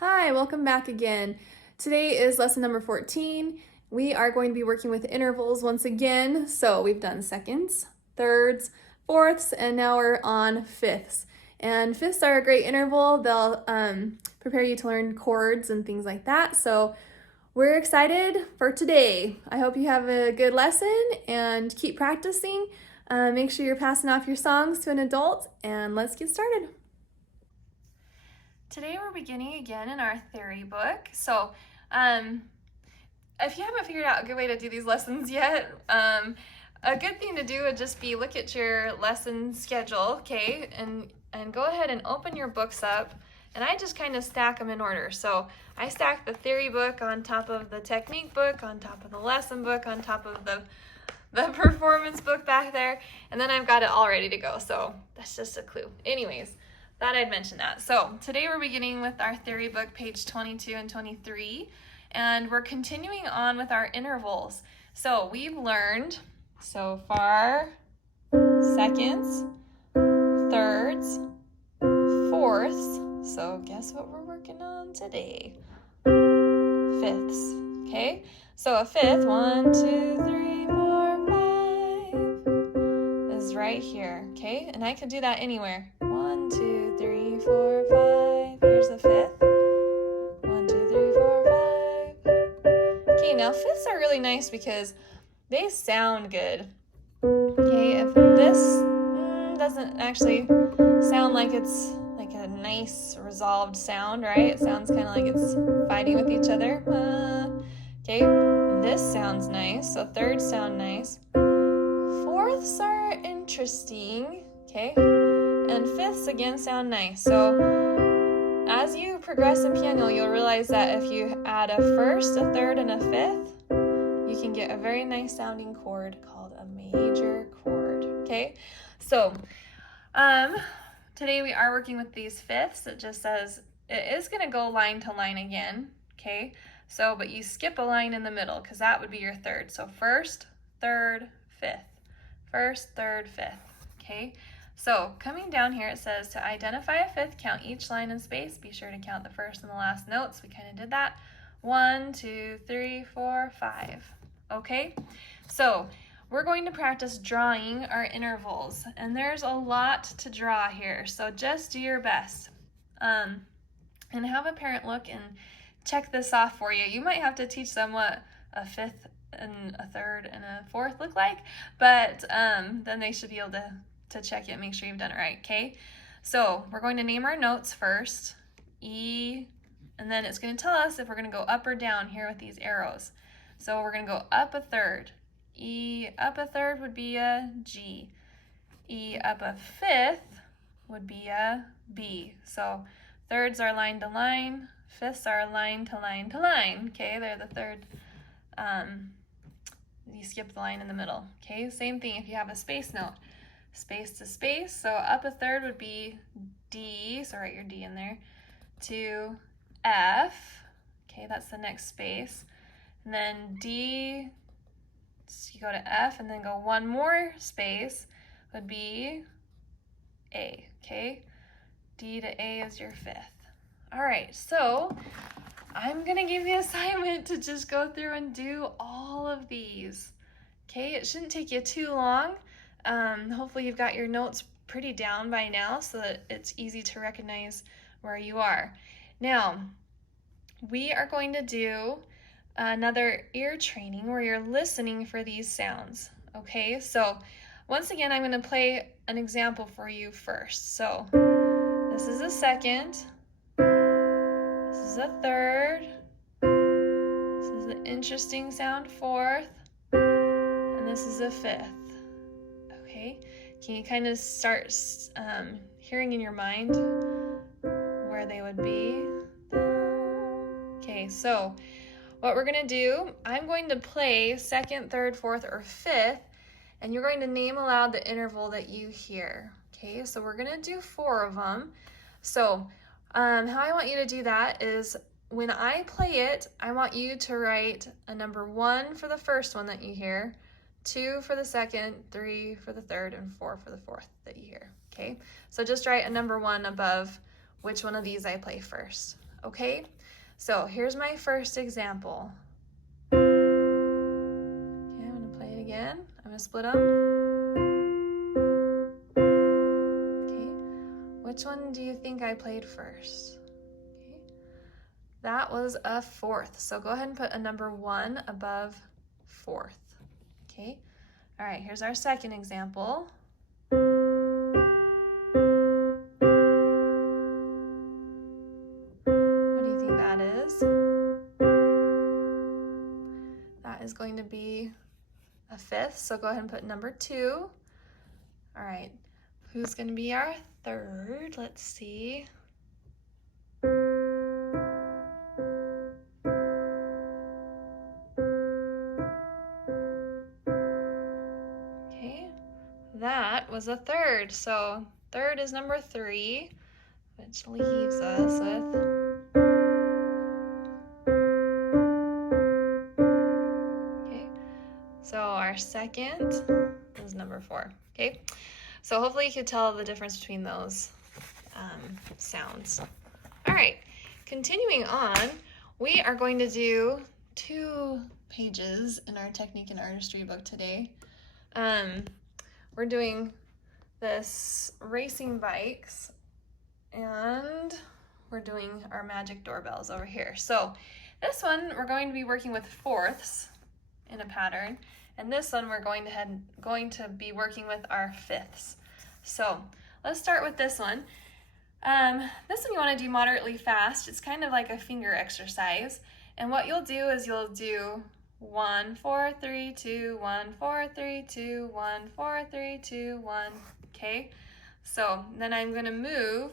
Hi, welcome back again. Today is lesson number 14. We are going to be working with intervals once again. So we've done seconds, thirds, fourths, and now we're on fifths. And fifths are a great interval. They'll prepare you to learn chords and things like that. So we're excited for today. I hope you have a good lesson and keep practicing. Make sure you're passing off your songs to an adult, and let's get started. Today we're beginning again in our theory book. So if you haven't figured out a good way to do these lessons yet, a good thing to do would just be look at your lesson schedule, okay, and go ahead and open your books up. And I just kind of stack them in order. So I stack the theory book on top of the technique book, on top of the lesson book, on top of the performance book back there, and then I've got it all ready to go. So that's just a clue. Anyways, thought I'd mention that. So today we're beginning with our theory book, page 22 and 23, and we're continuing on with our intervals. So we've learned so far seconds, thirds, fourths. So guess what we're working on today? Fifths. Okay, so a fifth, 1, 2, 3, 4, 5 is right here. Okay, and I could do that anywhere. 1, 2, 3, 4, 5. Here's the fifth. 1, 2, 3, 4, 5. Okay, now fifths are really nice because they sound good. Okay, if this doesn't actually sound like it's like a nice resolved sound, right? It sounds kind of like it's fighting with each other. Okay, this sounds nice, so thirds sound nice. Fourths are interesting, okay? And fifths again sound nice. So as you progress in piano, you'll realize that if you add a first, a third, and a fifth, you can get a very nice sounding chord called a major chord, okay? So today we are working with these fifths. It just says it is going to go line to line again, okay? So, but you skip a line in the middle because that would be your third. So first, third, fifth. First, third, fifth, okay? So coming down here, it says to identify a fifth, count each line in space. Be sure to count the first and the last notes. We kind of did that. 1, 2, 3, 4, 5. Okay, so we're going to practice drawing our intervals, and there's a lot to draw here, so just do your best. And have a parent look and check this off for you. You might have to teach them what a fifth and a third and a fourth look like, but then they should be able to check it and make sure you've done it right, okay? So we're going to name our notes first, E, and then it's going to tell us if we're going to go up or down here with these arrows. So we're going to go up a third. E up a third would be a G. E up a fifth would be a B. So thirds are line to line, fifths are line to line to line. Okay, they're the third. You skip the line in the middle. Okay, same thing if you have a space note. Space to space. So up a third would be D. So write your D in there. To F. Okay, that's the next space. And then D, so you go to F and then go one more space would be A, okay? D to A is your fifth. All right, so I'm gonna give you an assignment to just go through and do all of these, okay? It shouldn't take you too long. Hopefully you've got your notes pretty down by now so that it's easy to recognize where you are. Now, we are going to do another ear training where you're listening for these sounds, okay? So once again, I'm going to play an example for you first. So this is a second, this is a third, this is an interesting sound fourth, and this is a fifth, okay? Can you kind of start hearing in your mind where they would be? Okay, so what we're going to do, I'm going to play second, third, fourth, or fifth, and you're going to name aloud the interval that you hear. Okay, so we're going to do 4 of them. So how I want you to do that is when I play it, I want you to write a number 1 for the first one that you hear, 2 for the second, 3 for the third, and 4 for the fourth that you hear. Okay, so just write a number 1 above which one of these I play first. okay? So here's my first example. Okay, I'm gonna play it again. I'm gonna split them. Okay, which one do you think I played first? Okay, that was a fourth. So go ahead and put a number 1 above fourth. Okay, all right, here's our second example. That is going to be a fifth, so go ahead and put number 2. All right, who's going to be our third? Let's see. Okay, that was a third, so third is number 3, which leaves us with so our second is number 4, okay? So hopefully you could tell the difference between those sounds. All right, continuing on, we are going to do 2 pages in our Technique and Artistry book today. We're doing this racing bikes, and we're doing our magic doorbells over here. So this one, we're going to be working with fourths in a pattern, and this one we're going to be working with our fifths. So let's start with this one. This one you want to do moderately fast. It's kind of like a finger exercise, and what you'll do is you'll do 1 4 3 2 1 4 3 2 1 4 3 2 1. Okay, so then I'm going to move.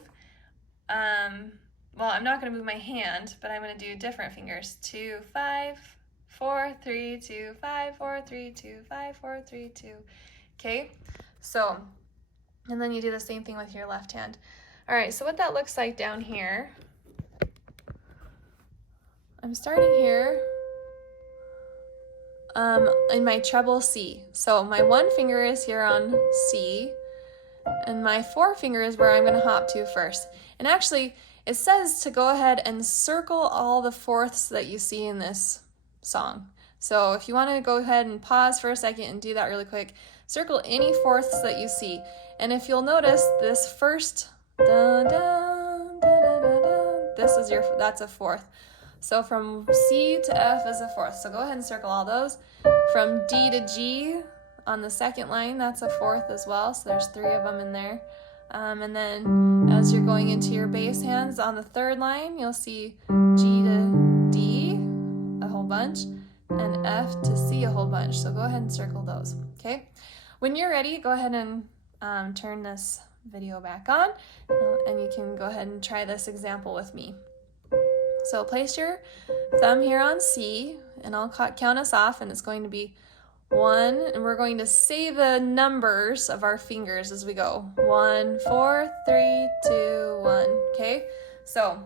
Well, I'm not going to move my hand, but I'm going to do different fingers. 2 5 4 3 2 5 4 3 2 5 4 3 2. Okay, so and then you do the same thing with your left hand. All right, so what that looks like down here, I'm starting here in my treble C. So my 1 finger is here on C, and my 4 finger is where I'm going to hop to first. And actually, it says to go ahead and circle all the fourths that you see in this song. So if you want to go ahead and pause for a second and do that really quick, circle any fourths that you see. And if you'll notice, this first dun, dun, dun, dun, dun, dun, that's a fourth. So from C to F is a fourth. So go ahead and circle all those. From D to G on the second line, that's a fourth as well. So there's 3 of them in there. And then as you're going into your bass hands on the third line, you'll see G to D, a whole bunch, and F to C, a whole bunch. So go ahead and circle those, okay? When you're ready, go ahead and turn this video back on, and you can go ahead and try this example with me. So place your thumb here on C, and I'll count us off, and it's going to be 1, and we're going to say the numbers of our fingers as we go. 1 4 3 2 1. Okay, so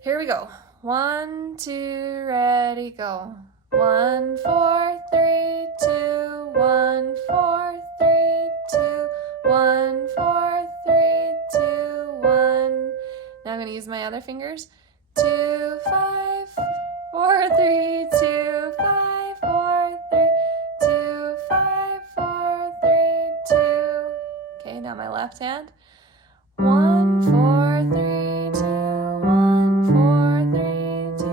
here we go. 1 2 ready go. 1 4 3 2 1 4 3 2 1 4 3 2 1. Now I'm going to use my other fingers. 2 5 4 3 2 5 4 3 2 5 4 3 2. Okay, now my left hand. 1 4 3 2 1 4 3 2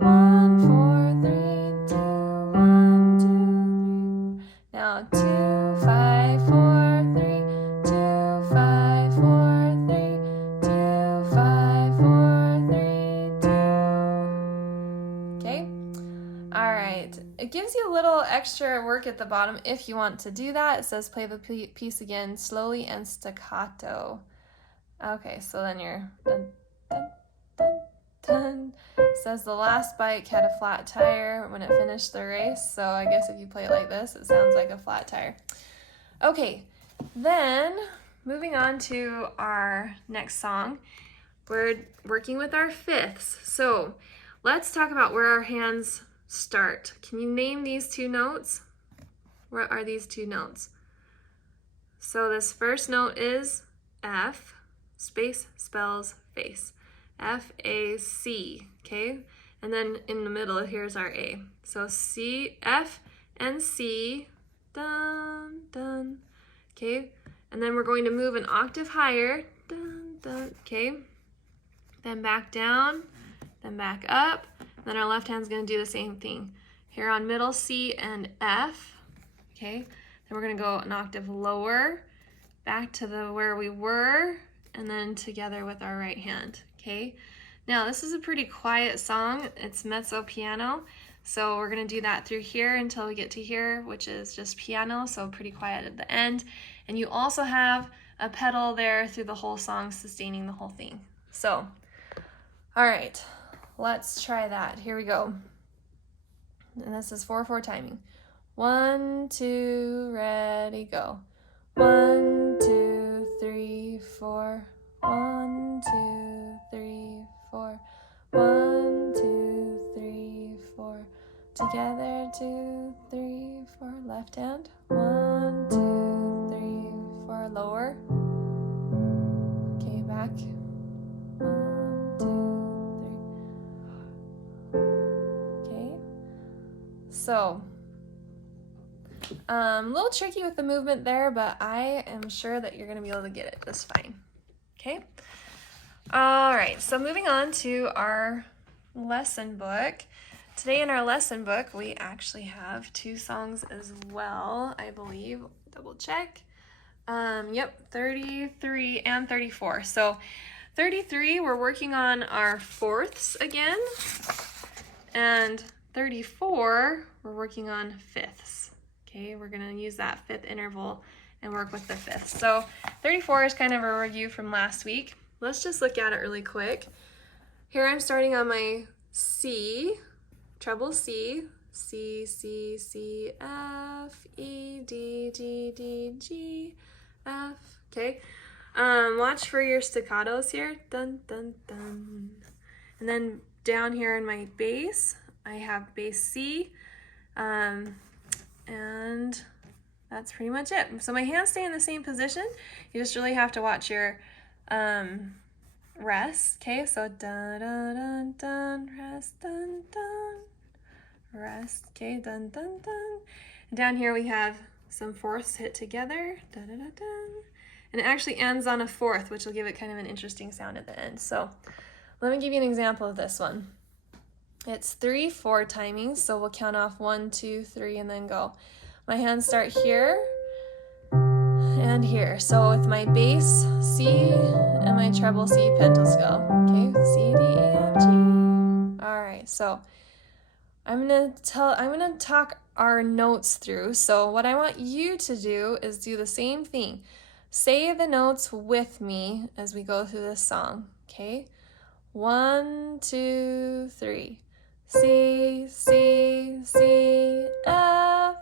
1 4 3 2 1 2 3. Now 2 5 4 3 2 5 4 3 2 5 4 3 2. Okay. All right. It gives you a little extra work at the bottom if you want to do that. It says play the piece again slowly and staccato. Okay, so then you're dun, dun, dun, dun. It says the last bike had a flat tire when it finished the race. So I guess if you play it like this, it sounds like a flat tire. Okay, then moving on to our next song, we're working with our fifths. So let's talk about where our hands start. Can you name these 2 notes? What are these 2 notes? So this first note is F, space spells face. F, A, C, okay? And then in the middle, here's our A. So C, F, and C, dun, dun, okay? And then we're going to move an octave higher, dun, dun, okay? Then back down, then back up. Then our left hand's gonna do the same thing. Here on middle, C and F, okay? Then we're gonna go an octave lower, back to where we were, and then together with our right hand, okay? Now this is a pretty quiet song. It's mezzo piano, so we're gonna do that through here until we get to here, which is just piano, so pretty quiet at the end. And you also have a pedal there through the whole song, sustaining the whole thing. So, all right, let's try that. Here we go. And this is 4/4 timing. 1, 2, ready, go. 1, 2, 3, 4. 1, 2, 3, 4. 1, 2, 3, 4. Together, 2, 3, 4. Left hand. 1, 2, 3, 4. Lower. Okay, back. 1, 2, 3. Okay. So, a little tricky with the movement there, but I am sure that you're going to be able to get it just fine. Okay? All right, so moving on to our lesson book. Today in our lesson book, we actually have 2 songs as well, I believe. Double check. Yep, 33 and 34. So 33, we're working on our fourths again, and 34, we're working on fifths. Okay, we're gonna use that fifth interval and work with the fifths. So 34 is kind of a review from last week. Let's just look at it really quick. Here I'm starting on my C, treble C, C, C, C, F, E, D, D, D, G, F, okay? Watch for your staccatos here, dun, dun, dun. And then down here in my bass, I have bass C, and that's pretty much it. So my hands stay in the same position. You just really have to watch your rest, okay? So dun, dun, dun, dun, rest, dun, dun, rest, okay, dun, dun, dun. And down here we have some fourths hit together, dun, dun, dun, dun. And it actually ends on a fourth, which will give it kind of an interesting sound at the end. So let me give you an example of this one. It's 3/4 timing, so we'll count off 1, 2, 3, and then go. My hands start here and here. So with my bass C and my treble C pentascale. Okay, C, D, E, F, G. All right, so I'm gonna talk our notes through. So what I want you to do is do the same thing. Say the notes with me as we go through this song. Okay, 1, 2, 3. C, C, C, F,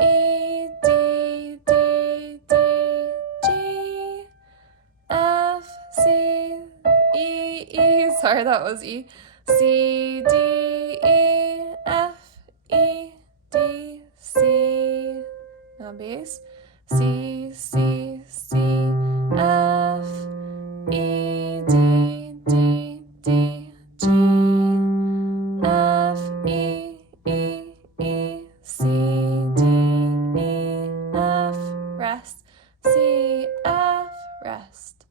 E, D, D, D, G, F, C, E, E, sorry, that was E, C, D, E, F, E, D, C, now bass, C, C, C, F, E, D, D, D, G, F, E, E, E, C, D, E, F, rest, C, F, rest.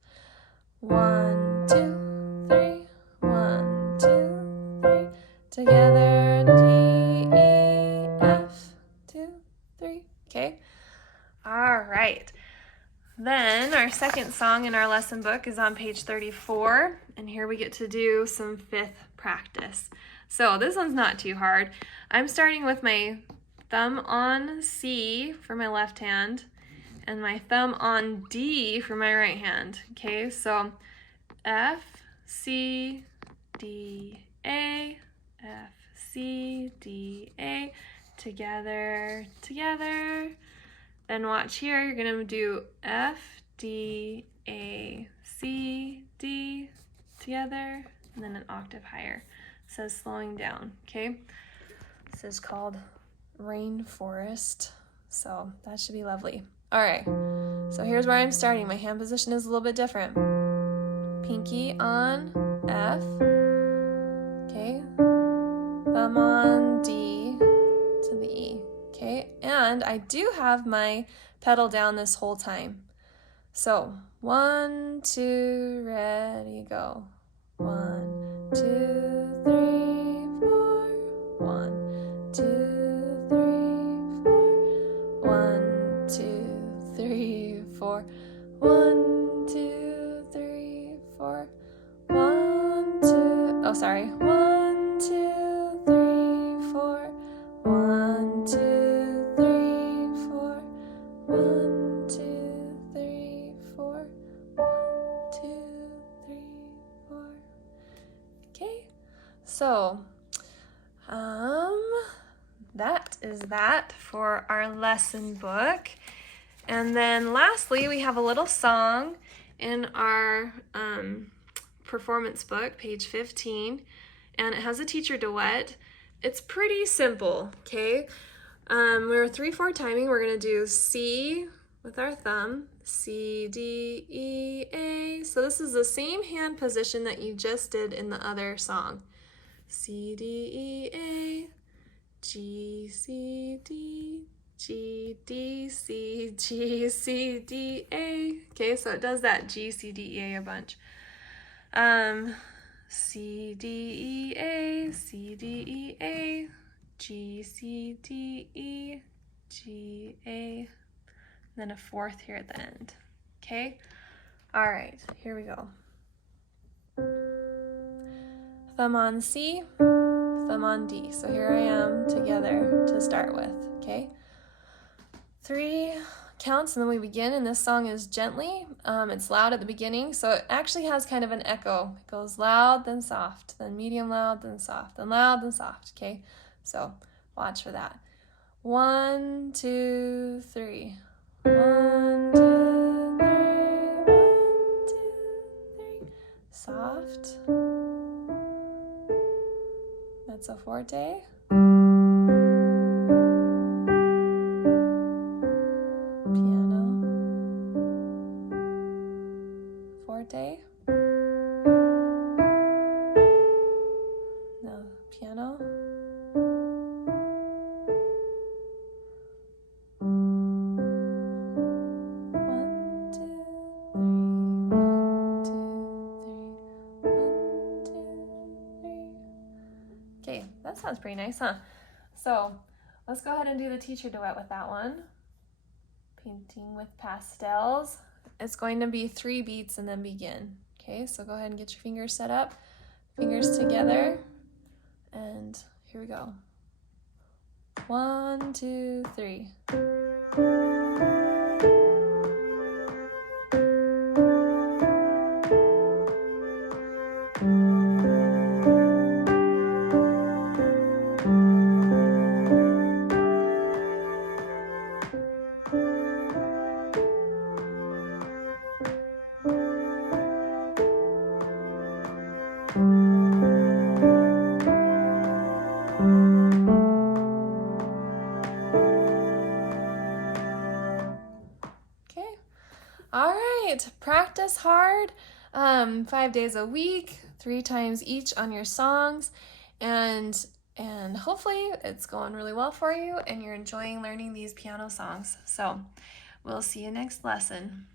1, 2, 3, 1, 2, 3, together, D, E, F, 2, 3, okay? All right. Then our second song in our lesson book is on page 34, and here we get to do some fifth practice. So this one's not too hard. I'm starting with my thumb on C for my left hand and my thumb on D for my right hand. Okay, so F, C, D, A, F, C, D, A, together, together. Then watch here, you're gonna do F, D, A, C, D, together, and then an octave higher. It says slowing down, okay? This is called Rainforest, so that should be lovely. All right, so here's where I'm starting. My hand position is a little bit different. Pinky on F, okay, thumb on D to the E, okay, and I do have my pedal down this whole time. So 1, 2, ready, go. 1, 2, 3, 4. 1, 2, 3, 4. 1, 2, 3, 4. 1, 2, 3, 4. 1, 2. Oh, sorry. 1, 2, 3, 4. 1, 2, 3, 4. 1, 2, 3, 4. 1, 2, 3, 4. Okay, so that is that for our lesson book. And then lastly, we have a little song in our performance book, page 15, and it has a teacher duet. It's pretty simple, okay? We're 3/4 timing. We're gonna do C with our thumb, C, D, E, A. So this is the same hand position that you just did in the other song. C, D, E, A, G, C, D, G, D, C, G, C, D, A. Okay, so it does that G, C, D, E, A a bunch. C, D, E, A, C, D, E, A, G, C, D, E, G, A, then a 4th here at the end. Okay? All right, here we go. Thumb on C, thumb on D. So here I am together to start with, okay? 3 counts and then we begin, and this song is gently. It's loud at the beginning, so it actually has kind of an echo. It goes loud, then soft, then medium loud, then soft, then loud, then soft, okay? So watch for that. 1, 2, 3. 1, 2, 3. 1, 2, 3. Soft. That's a forte. Piano. Forte. No, piano. Okay, that sounds pretty nice, huh? So let's go ahead and do the teacher duet with that one. Painting with pastels. It's going to be 3 beats and then begin. Okay, so go ahead and get your fingers set up, fingers together, and here we go. 1, 2, 3. All right, practice hard, 5 days a week, 3 times each on your songs, and hopefully it's going really well for you and you're enjoying learning these piano songs. So we'll see you next lesson.